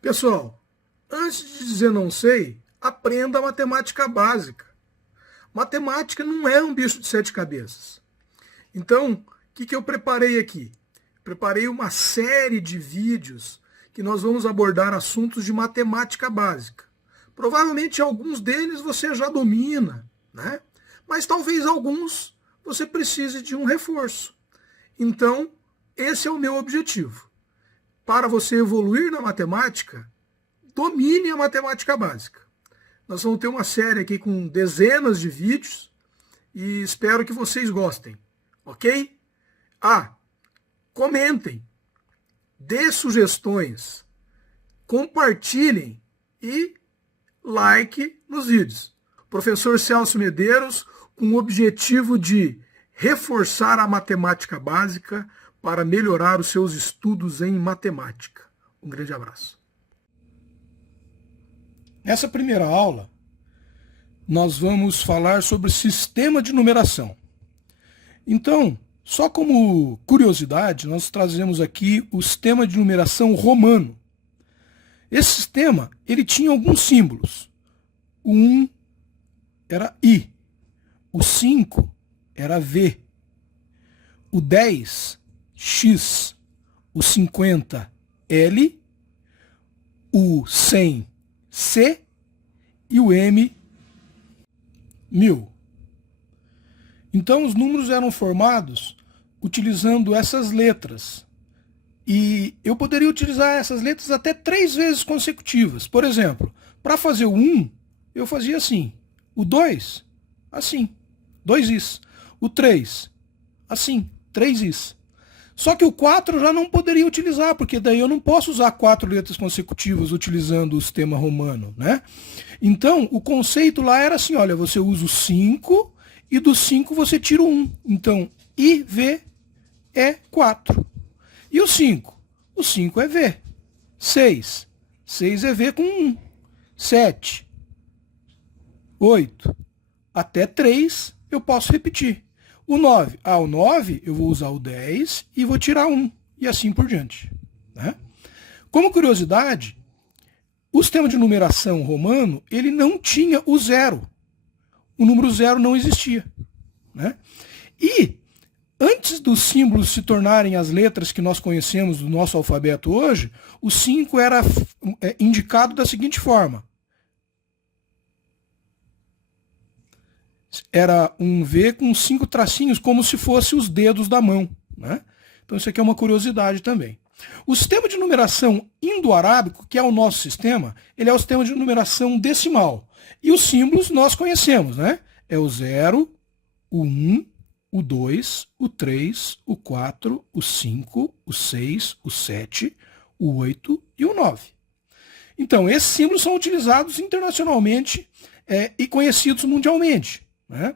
Pessoal, antes de dizer não sei, aprenda a matemática básica. Matemática não é um bicho de sete cabeças. Então, o que eu preparei aqui? Preparei uma série de vídeos que nós vamos abordar assuntos de matemática básica. Provavelmente alguns deles você já domina, né? Mas talvez alguns você precise de um reforço. Então, esse é o meu objetivo. Para você evoluir na matemática, domine a matemática básica. Nós vamos ter uma série aqui com dezenas de vídeos e espero que vocês gostem, ok? Comentem, dê sugestões, compartilhem e like nos vídeos. Professor Celso Medeiros, com o objetivo de reforçar a matemática básica para melhorar os seus estudos em matemática. Um grande abraço. Nessa primeira aula, nós vamos falar sobre sistema de numeração. Então, só como curiosidade, nós trazemos aqui o sistema de numeração romano. Esse sistema, ele tinha alguns símbolos. O 1 era I, o 5 era V, o 10, X, o 50, L, o 100, C e o M, 1000. Então os números eram formados utilizando essas letras. E eu poderia utilizar essas letras até 3 vezes consecutivas. Por exemplo, para fazer o 1, eu fazia assim. O 2, assim, 2 Is. O 3, assim, 3 Is. Só que o 4 eu já não poderia utilizar, porque daí eu não posso usar 4 letras consecutivas utilizando o sistema romano, né? Então, o conceito lá era assim, olha, você usa o 5 e do 5 você tira o 1. Então, IV é 4. E o 5? O 5 é V. 6. 6 é V com 1. 7. 8. Até 3 eu posso repetir. O 9. O 9 eu vou usar o 10 e vou tirar 1. E assim por diante. Né? Como curiosidade, o sistema de numeração romano, ele não tinha o zero. O número zero não existia. Né? E antes dos símbolos se tornarem as letras que nós conhecemos do nosso alfabeto hoje, o 5 era indicado da seguinte forma. Era um V com 5 tracinhos, como se fosse os dedos da mão. Né? Então isso aqui é uma curiosidade também. O sistema de numeração indo-arábico, que é o nosso sistema, ele é o sistema de numeração decimal. E os símbolos nós conhecemos, né? É o 0, o 1, o 2, o 3, o 4, o 5, o 6, o 7, o 8 e o 9. Então, esses símbolos são utilizados internacionalmente e conhecidos mundialmente. Né?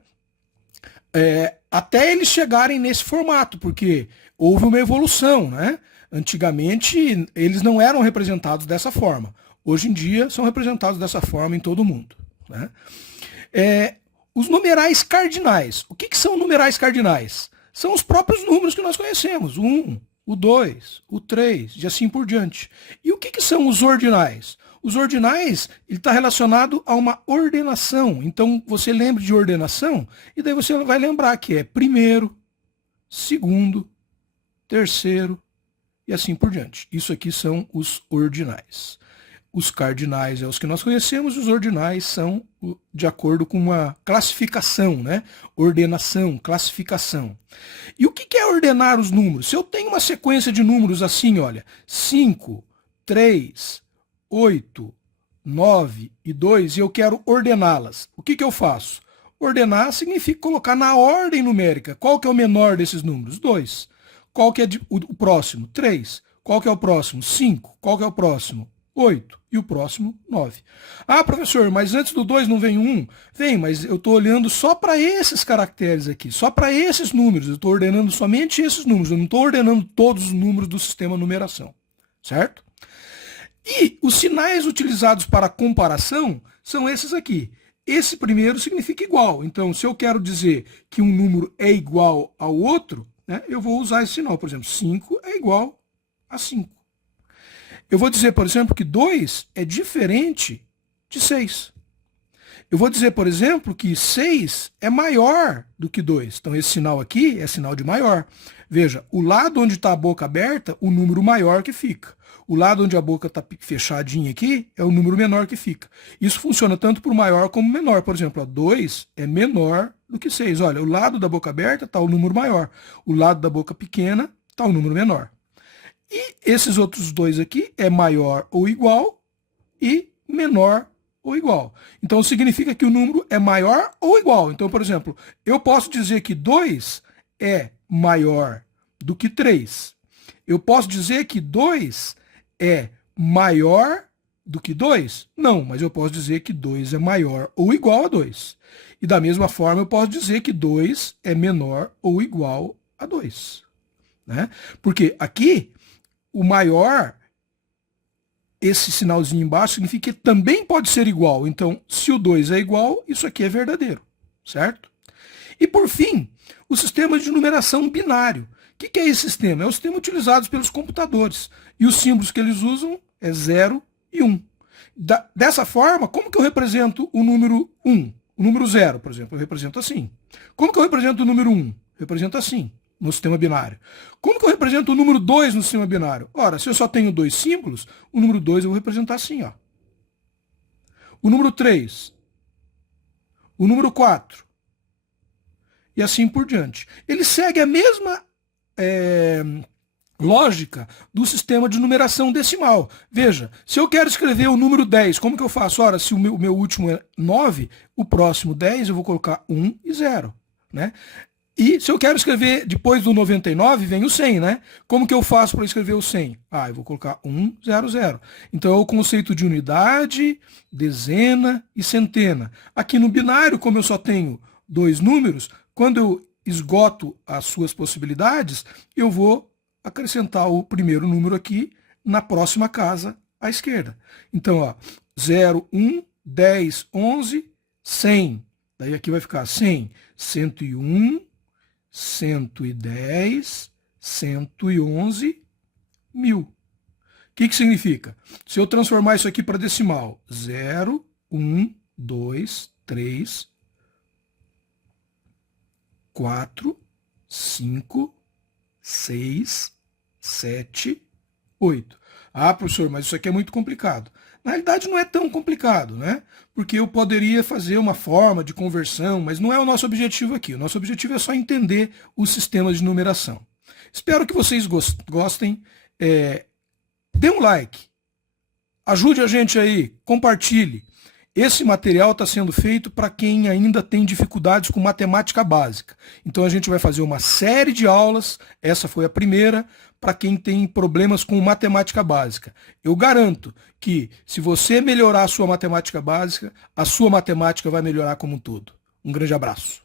Até eles chegarem nesse formato, porque houve uma evolução. Né? Antigamente, eles não eram representados dessa forma. Hoje em dia, são representados dessa forma em todo o mundo. Né? Os numerais cardinais. O que são numerais cardinais? São os próprios números que nós conhecemos. O 1, o 2, o 3 e assim por diante. E o que são os ordinais? Os ordinais, ele está relacionado a uma ordenação. Então, você lembra de ordenação e daí você vai lembrar que é primeiro, segundo, terceiro e assim por diante. Isso aqui são os ordinais. Os cardinais é os que nós conhecemos, os ordinais são de acordo com uma classificação, né? Ordenação, classificação. E o que é ordenar os números? Se eu tenho uma sequência de números assim, olha, 5, 3, 8, 9 e 2, e eu quero ordená-las, o que eu faço? Ordenar significa colocar na ordem numérica. Qual que é o menor desses números? 2. Qual que é o próximo? 3. Qual que é o próximo? 5. Qual que é o próximo? 8. E o próximo, 9. Professor, mas antes do 2 não vem 1? Vem, mas eu estou olhando só para esses caracteres aqui, só para esses números. Eu estou ordenando somente esses números, eu não estou ordenando todos os números do sistema numeração. Certo? E os sinais utilizados para comparação são esses aqui. Esse primeiro significa igual. Então, se eu quero dizer que um número é igual ao outro, né, eu vou usar esse sinal. Por exemplo, 5 é igual a 5. Eu vou dizer, por exemplo, que 2 é diferente de 6. Eu vou dizer, por exemplo, que 6 é maior do que 2. Então, esse sinal aqui é sinal de maior. Veja, o lado onde está a boca aberta, o número maior que fica. O lado onde a boca está fechadinha aqui é o número menor que fica. Isso funciona tanto para o maior como o menor. Por exemplo, 2 é menor do que 6. Olha, o lado da boca aberta está o número maior. O lado da boca pequena está o número menor. E esses outros dois aqui é maior ou igual e menor ou igual. Então, significa que o número é maior ou igual. Então, por exemplo, eu posso dizer que 2 é maior do que 3. Eu posso dizer que 2 é maior do que 2? Não, mas eu posso dizer que 2 é maior ou igual a 2. E da mesma forma, eu posso dizer que 2 é menor ou igual a 2. Né? Porque aqui, o maior, esse sinalzinho embaixo, significa que também pode ser igual. Então, se o 2 é igual, isso aqui é verdadeiro, certo? E por fim, o sistema de numeração binário. O que é esse sistema? É o sistema utilizado pelos computadores. E os símbolos que eles usam é 0 e 1. Dessa forma, como que eu represento o número 1? O número 0, por exemplo, eu represento assim. Como que eu represento o número 1? Eu represento assim, no sistema binário. Como que eu represento o número 2 no sistema binário? Ora, se eu só tenho 2 símbolos, o número 2 eu vou representar assim, ó. O número 3. O número 4. E assim por diante. Ele segue a mesma lógica do sistema de numeração decimal. Veja, se eu quero escrever o número 10, como que eu faço? Ora, se o meu último é 9, o próximo 10 eu vou colocar 1 e 0. Né? E se eu quero escrever depois do 99, vem o 100, né? Como que eu faço para escrever o 100? Ah, eu vou colocar 1, 0, 0. Então é o conceito de unidade, dezena e centena. Aqui no binário, como eu só tenho 2 números, quando eu esgoto as suas possibilidades, eu vou acrescentar o primeiro número aqui na próxima casa à esquerda. Então, ó, 0, 1, 10, 11, 100. Daí aqui vai ficar 100, 101, 110, 111, 1000. O que significa? Se eu transformar isso aqui para decimal, 0, 1, 2, 3, 4, 5, 6, 7, 8. Ah, professor, mas isso aqui é muito complicado. Na realidade, não é tão complicado, né? Porque eu poderia fazer uma forma de conversão, mas não é o nosso objetivo aqui. O nosso objetivo é só entender o sistema de numeração. Espero que vocês gostem. Dê um like. Ajude a gente aí. Compartilhe. Esse material está sendo feito para quem ainda tem dificuldades com matemática básica. Então a gente vai fazer uma série de aulas, essa foi a primeira, para quem tem problemas com matemática básica. Eu garanto que se você melhorar a sua matemática básica, a sua matemática vai melhorar como um todo. Um grande abraço.